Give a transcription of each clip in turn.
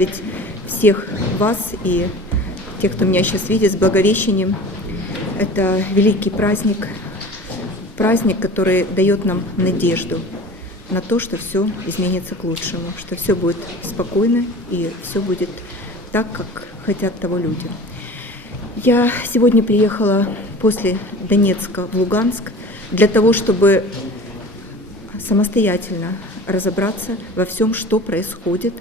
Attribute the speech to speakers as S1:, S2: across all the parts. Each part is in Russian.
S1: Ведь всех вас и тех, кто меня сейчас видит, с Благовещением, это великий праздник, праздник, который дает нам надежду на то, что все изменится к лучшему, что все будет спокойно и все будет так, как хотят того люди. Я сегодня приехала после Донецка в Луганск для того, чтобы самостоятельно разобраться во всем, что происходит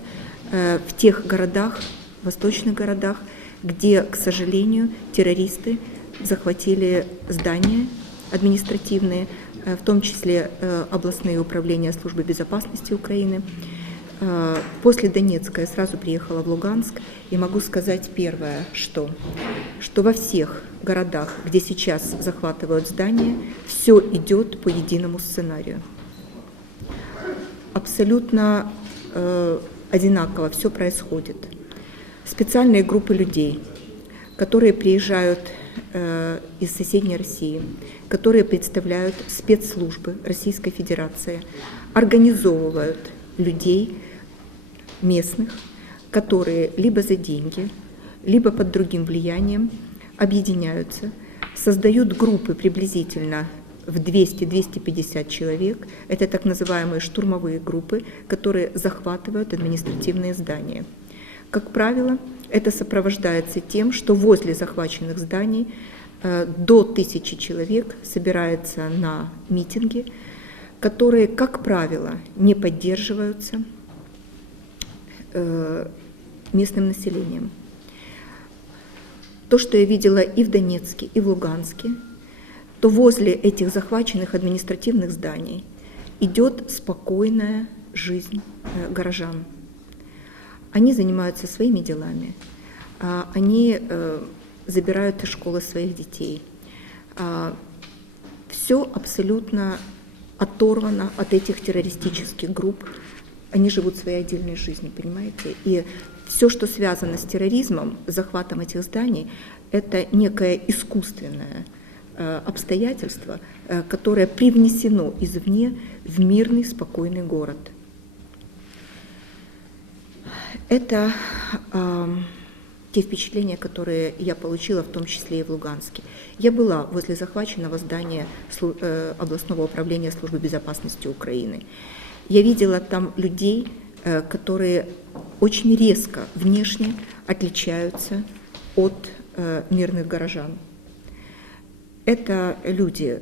S1: в тех городах, восточных городах, где, к сожалению, террористы захватили здания административные, э, в том числе э, областные управления службы безопасности Украины. После Донецка я сразу приехала в Луганск и могу сказать первое, что, что во всех городах, где сейчас захватывают здания, все идет по единому сценарию абсолютно э, одинаково все происходит. Специальные группы людей, которые приезжают э, из соседней России, которые представляют спецслужбы Российской Федерации, организовывают людей местных, которые либо за деньги, либо под другим влиянием объединяются, создают группы приблизительно в 200-250 человек. Это так называемые штурмовые группы, которые захватывают административные здания. Как правило, это сопровождается тем, что возле захваченных зданий э, до тысячи человек собирается на митинги, которые, как правило, не поддерживаются э, местным населением. То, что я видела и в Донецке, и в Луганске – то возле этих захваченных административных зданий идет спокойная жизнь э, горожан. Они занимаются своими делами, а, они э, забирают из школы своих детей. А, Все абсолютно оторвано от этих террористических групп. Они живут своей отдельной жизнью, понимаете? И все, что связано с терроризмом, захватом этих зданий, это некое искусственное обстоятельство, э, которое привнесено извне в мирный, спокойный город. Это э, те впечатления, которые я получила, в том числе и в Луганске. Я была возле захваченного здания э, областного управления службы безопасности Украины. Я видела там людей, э, которые очень резко внешне отличаются от э, мирных горожан. Это люди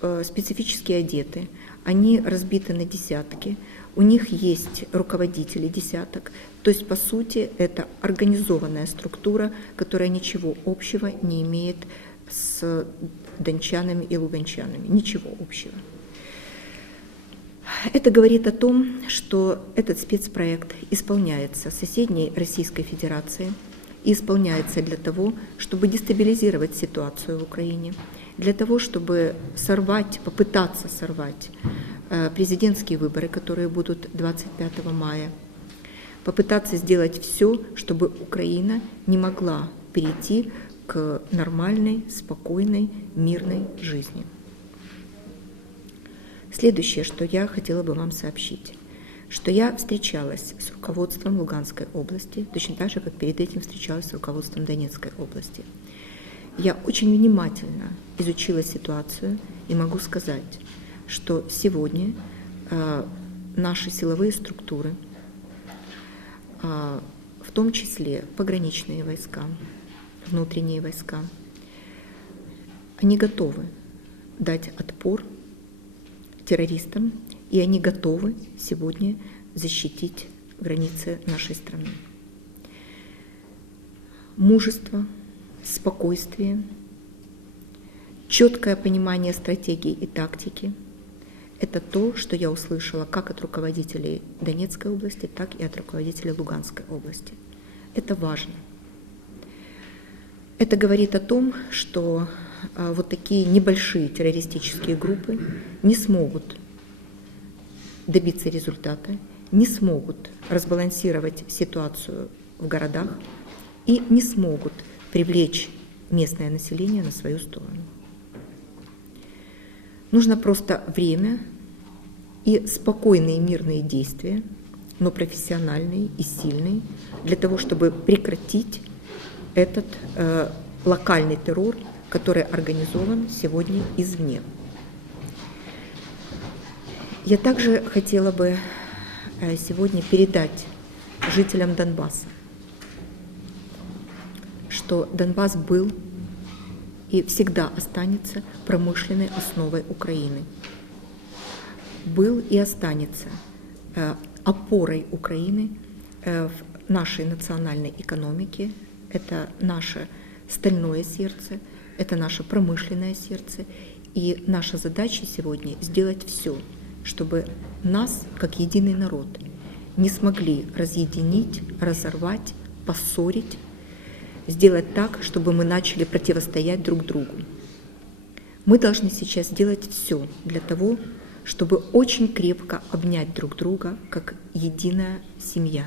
S1: э, специфически одеты, они разбиты на десятки, у них есть руководители десяток, то есть, по сути, это организованная структура, которая ничего общего не имеет с дончанами и луганчанами, ничего общего. Это говорит о том, что этот спецпроект исполняется соседней Российской Федерацией и исполняется для того, чтобы дестабилизировать ситуацию в Украине – для того, чтобы сорвать, попытаться сорвать э, президентские выборы, которые будут 25 мая, попытаться сделать все, чтобы Украина не могла перейти к нормальной, спокойной, мирной жизни. Следующее, что я хотела бы вам сообщить, что я встречалась с руководством Луганской области, точно так же, как перед этим встречалась с руководством Донецкой области – я очень внимательно изучила ситуацию и могу сказать, что сегодня э, наши силовые структуры, э, в том числе пограничные войска, внутренние войска, они готовы дать отпор террористам, и они готовы сегодня защитить границы нашей страны. Мужество, спокойствие, четкое понимание стратегии и тактики. Это то, что я услышала как от руководителей Донецкой области, так и от руководителей Луганской области. Это важно. Это говорит о том, что а, вот такие небольшие террористические группы не смогут добиться результата, не смогут разбалансировать ситуацию в городах и не смогут привлечь местное население на свою сторону. Нужно просто время и спокойные мирные действия но профессиональные и сильные, для того, чтобы прекратить этот э, локальный террор, который организован сегодня извне. Я также хотела бы э, сегодня передать жителям Донбасса, что Донбасс был и всегда останется промышленной основой Украины. Был и останется э, опорой Украины э, в нашей национальной экономике. Это наше стальное сердце, это наше промышленное сердце. И наша задача сегодня сделать все, чтобы нас, как единый народ, не смогли разъединить, разорвать, поссорить, сделать так, чтобы мы начали противостоять друг другу. Мы должны сейчас сделать все для того, чтобы очень крепко обнять друг друга, как единая семья.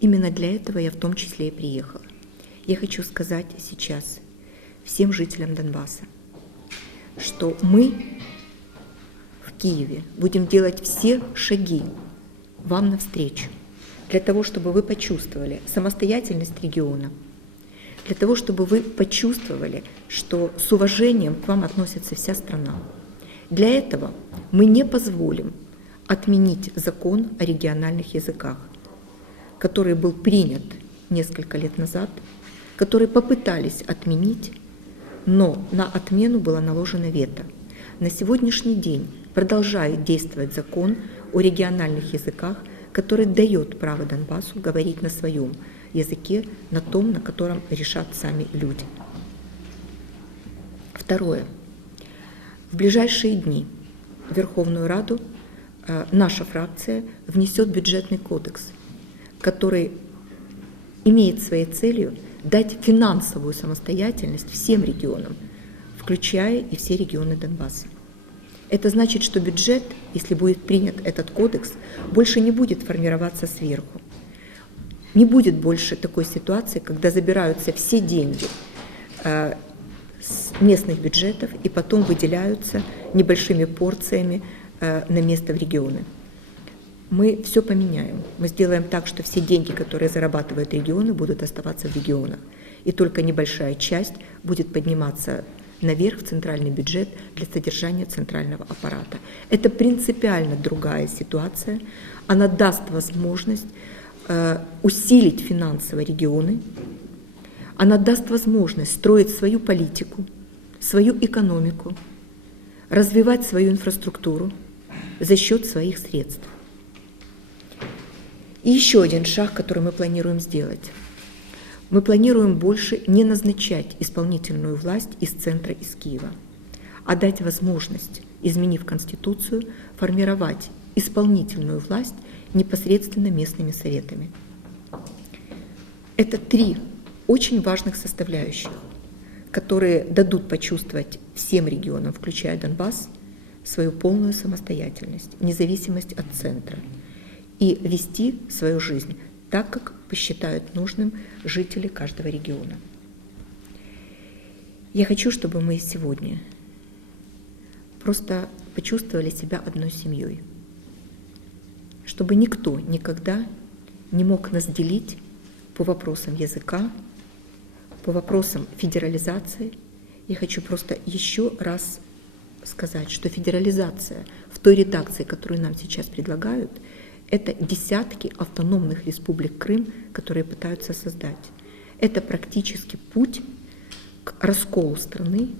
S1: Именно для этого я в том числе и приехала. Я хочу сказать сейчас всем жителям Донбасса, что мы Киеве будем делать все шаги вам навстречу для того, чтобы вы почувствовали самостоятельность региона, для того, чтобы вы почувствовали, что с уважением к вам относится вся страна. Для этого мы не позволим отменить закон о региональных языках, который был принят несколько лет назад, который попытались отменить, но на отмену было наложено вето. На сегодняшний день продолжает действовать закон о региональных языках, который дает право Донбассу говорить на своем языке, на том, на котором решат сами люди. Второе. В ближайшие дни в Верховную Раду э, наша фракция внесет бюджетный кодекс, который имеет своей целью дать финансовую самостоятельность всем регионам, включая и все регионы Донбасса. Это значит, что бюджет, если будет принят этот кодекс, больше не будет формироваться сверху. Не будет больше такой ситуации, когда забираются все деньги э, с местных бюджетов и потом выделяются небольшими порциями э, на место в регионы. Мы все поменяем. Мы сделаем так, что все деньги, которые зарабатывают регионы, будут оставаться в регионах. И только небольшая часть будет подниматься наверх в центральный бюджет для содержания центрального аппарата. Это принципиально другая ситуация. Она даст возможность э, усилить финансово регионы, она даст возможность строить свою политику, свою экономику, развивать свою инфраструктуру за счет своих средств. И еще один шаг, который мы планируем сделать – мы планируем больше не назначать исполнительную власть из центра, из Киева, а дать возможность, изменив Конституцию, формировать исполнительную власть непосредственно местными советами. Это три очень важных составляющих, которые дадут почувствовать всем регионам, включая Донбасс, свою полную самостоятельность, независимость от центра и вести свою жизнь так, как посчитают нужным жители каждого региона. Я хочу, чтобы мы сегодня просто почувствовали себя одной семьей, чтобы никто никогда не мог нас делить по вопросам языка, по вопросам федерализации. Я хочу просто еще раз сказать, что федерализация в той редакции, которую нам сейчас предлагают – это десятки автономных республик Крым, которые пытаются создать. Это практически путь к расколу страны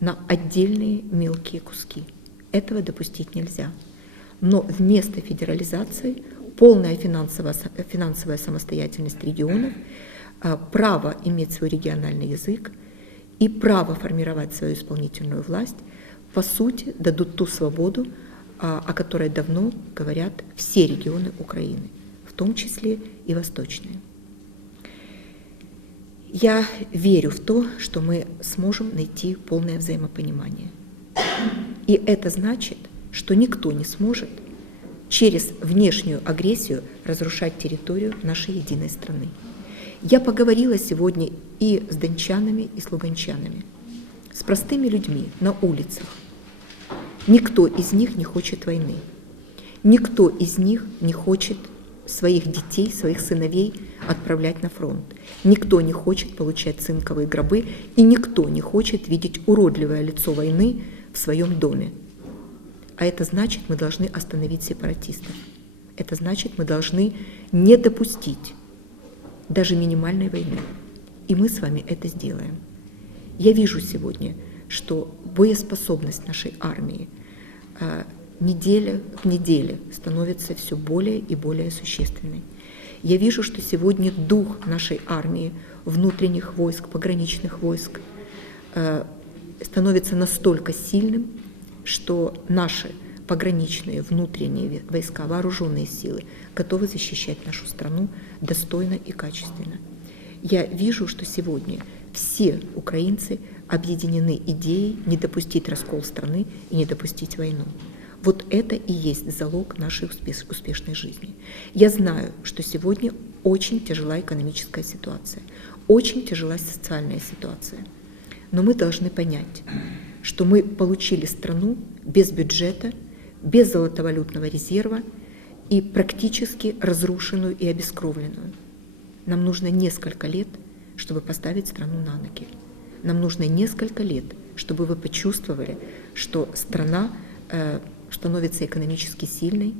S1: на отдельные мелкие куски. Этого допустить нельзя. Но вместо федерализации полная финансовая, финансовая самостоятельность регионов, а, право иметь свой региональный язык и право формировать свою исполнительную власть, по сути, дадут ту свободу, о которой давно говорят все регионы Украины, в том числе и восточные. Я верю в то, что мы сможем найти полное взаимопонимание. И это значит, что никто не сможет через внешнюю агрессию разрушать территорию нашей единой страны. Я поговорила сегодня и с дончанами, и с луганчанами, с простыми людьми на улицах, Никто из них не хочет войны. Никто из них не хочет своих детей, своих сыновей отправлять на фронт. Никто не хочет получать цинковые гробы, и никто не хочет видеть уродливое лицо войны в своем доме. А это значит, мы должны остановить сепаратистов. Это значит, мы должны не допустить даже минимальной войны. И мы с вами это сделаем. Я вижу сегодня, что боеспособность нашей армии а, неделя к неделе становится все более и более существенной. Я вижу, что сегодня дух нашей армии, внутренних войск, пограничных войск а, становится настолько сильным, что наши пограничные внутренние войска, вооруженные силы готовы защищать нашу страну достойно и качественно. Я вижу, что сегодня все украинцы объединены идеей не допустить раскол страны и не допустить войну. Вот это и есть залог нашей успешной жизни. Я знаю, что сегодня очень тяжела экономическая ситуация, очень тяжела социальная ситуация. Но мы должны понять, что мы получили страну без бюджета, без золотовалютного резерва и практически разрушенную и обескровленную. Нам нужно несколько лет, чтобы поставить страну на ноги. Нам нужно несколько лет, чтобы вы почувствовали, что страна э, становится экономически сильной,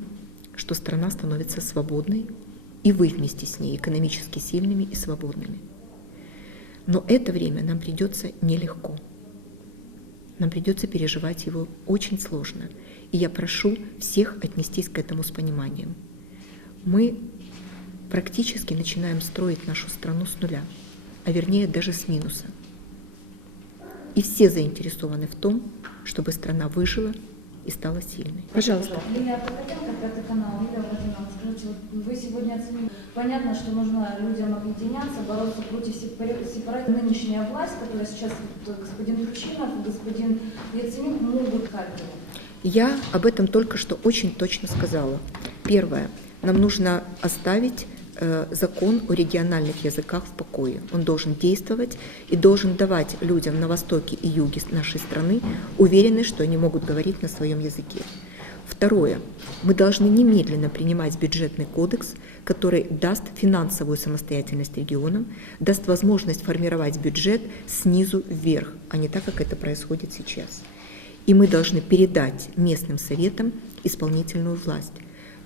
S1: что страна становится свободной, и вы вместе с ней экономически сильными и свободными. Но это время нам придется нелегко. Нам придется переживать его очень сложно. И я прошу всех отнестись к этому с пониманием. Мы практически начинаем строить нашу страну с нуля, а вернее даже с минуса. И все заинтересованы в том, чтобы страна выжила и стала сильной.
S2: Пожалуйста.
S3: Лилия Прокопенко, пятый канал. Лилия Владимировна, скажите, вот вы сегодня оценили, понятно, что нужно людям объединяться, бороться против сепарат. Нынешняя власть, которая сейчас вот, господин Турчинов, господин Яценюк могут Харькове.
S1: Я об этом только что очень точно сказала. Первое. Нам нужно оставить закон о региональных языках в покое. Он должен действовать и должен давать людям на востоке и юге нашей страны уверенность, что они могут говорить на своем языке. Второе. Мы должны немедленно принимать бюджетный кодекс, который даст финансовую самостоятельность регионам, даст возможность формировать бюджет снизу вверх, а не так, как это происходит сейчас. И мы должны передать местным советам исполнительную власть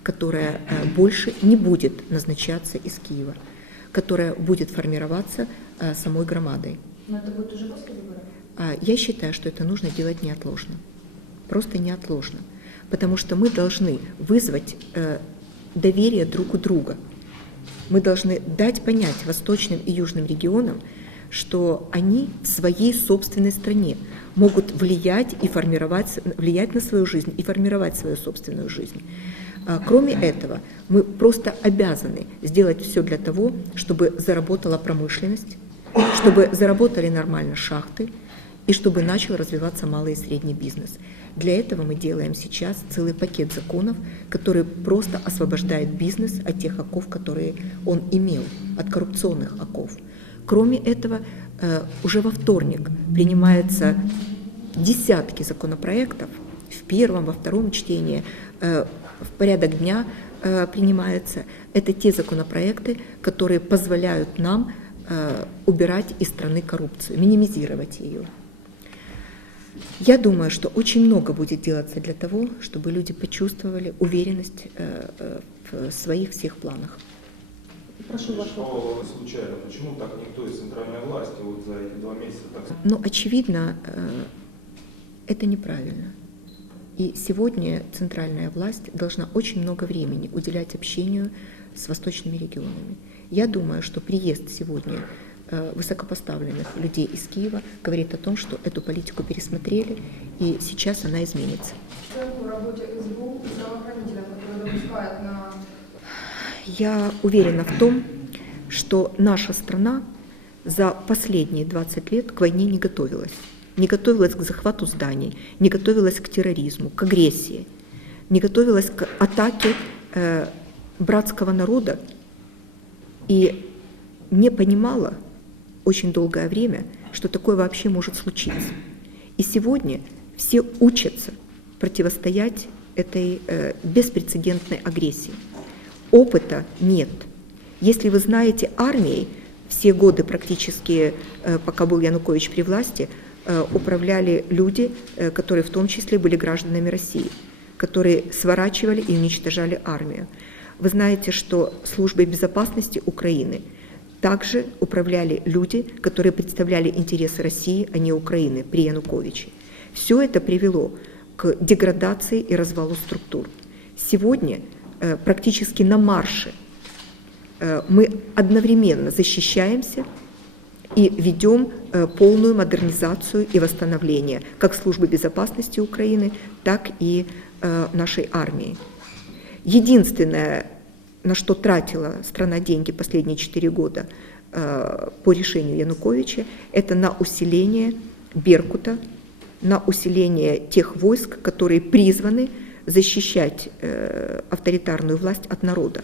S1: которая э, больше не будет назначаться из Киева, которая будет формироваться э, самой громадой.
S3: Но это будет уже после выборов?
S1: А, я считаю, что это нужно делать неотложно. Просто неотложно. Потому что мы должны вызвать э, доверие друг у друга. Мы должны дать понять восточным и южным регионам, что они в своей собственной стране могут влиять и формировать, влиять на свою жизнь и формировать свою собственную жизнь. А, кроме этого, мы просто обязаны сделать все для того, чтобы заработала промышленность, чтобы заработали нормально шахты и чтобы начал развиваться малый и средний бизнес. Для этого мы делаем сейчас целый пакет законов, который просто освобождает бизнес от тех оков, которые он имел, от коррупционных оков. Кроме этого, э, уже во вторник принимаются десятки законопроектов в первом, во втором чтении э, в порядок дня э, принимается, это те законопроекты, которые позволяют нам э, убирать из страны коррупцию, минимизировать ее. Я думаю, что очень много будет делаться для того, чтобы люди почувствовали уверенность в своих всех планах.
S2: Прошу вас.
S4: Что случайно? Почему так никто из центральной власти вот за эти два месяца так...
S1: Ну, очевидно, это неправильно. И сегодня центральная власть должна очень много времени уделять общению с восточными регионами. Я думаю, что приезд сегодня э, высокопоставленных людей из Киева говорит о том, что эту политику пересмотрели, и сейчас она изменится. Я уверена в том, что наша страна за последние 20 лет к войне не готовилась не готовилась к захвату зданий, не готовилась к терроризму, к агрессии, не готовилась к атаке э, братского народа и не понимала очень долгое время, что такое вообще может случиться. И сегодня все учатся противостоять этой э, беспрецедентной агрессии. Опыта нет. Если вы знаете армией, все годы практически, э, пока был Янукович при власти, управляли люди, э, которые в том числе были гражданами России, которые сворачивали и уничтожали армию. Вы знаете, что службой безопасности Украины также управляли люди, которые представляли интересы России, а не Украины при Януковиче. Все это привело к деградации и развалу структур. Сегодня э, практически на марше э, мы одновременно защищаемся и ведем э, полную модернизацию и восстановление как службы безопасности Украины, так и э, нашей армии. Единственное, на что тратила страна деньги последние четыре года э, по решению Януковича, это на усиление Беркута, на усиление тех войск, которые призваны защищать авторитарную власть от народа.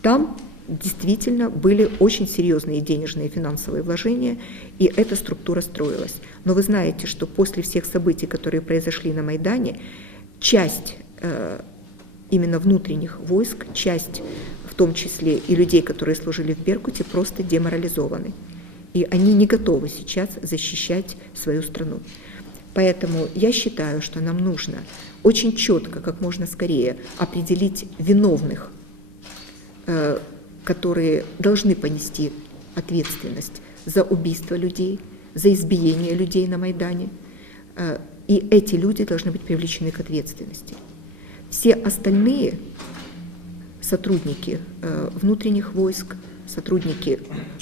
S1: Там действительно были очень серьезные денежные и финансовые вложения, и эта структура строилась. Но вы знаете, что после всех событий, которые произошли на Майдане, часть э, именно внутренних войск, часть, в том числе и людей, которые служили в Беркуте, просто деморализованы. И они не готовы сейчас защищать свою страну. Поэтому я считаю, что нам нужно очень четко, как можно скорее определить виновных, э, которые должны понести ответственность за убийство людей, за избиение людей на Майдане. Э, И эти люди должны быть привлечены к ответственности. Все остальные сотрудники э, внутренних войск, сотрудники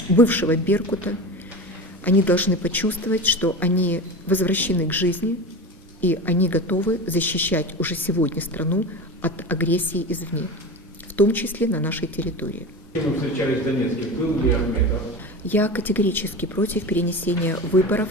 S1: бывшего Беркута, они должны почувствовать, что они возвращены к жизни, и они готовы защищать уже сегодня страну от агрессии извне, в том числе на нашей территории.
S5: Мы встречались в Донецке. Был ли Ахметов?
S1: Я категорически против перенесения выборов.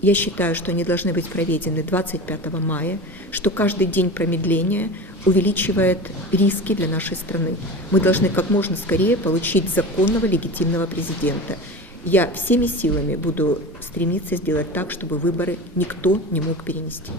S1: Я считаю, что они должны быть проведены 25 мая, что каждый день промедления увеличивает риски для нашей страны. Мы должны как можно скорее получить законного легитимного президента. Я всеми силами буду стремиться сделать так, чтобы выборы никто не мог перенести.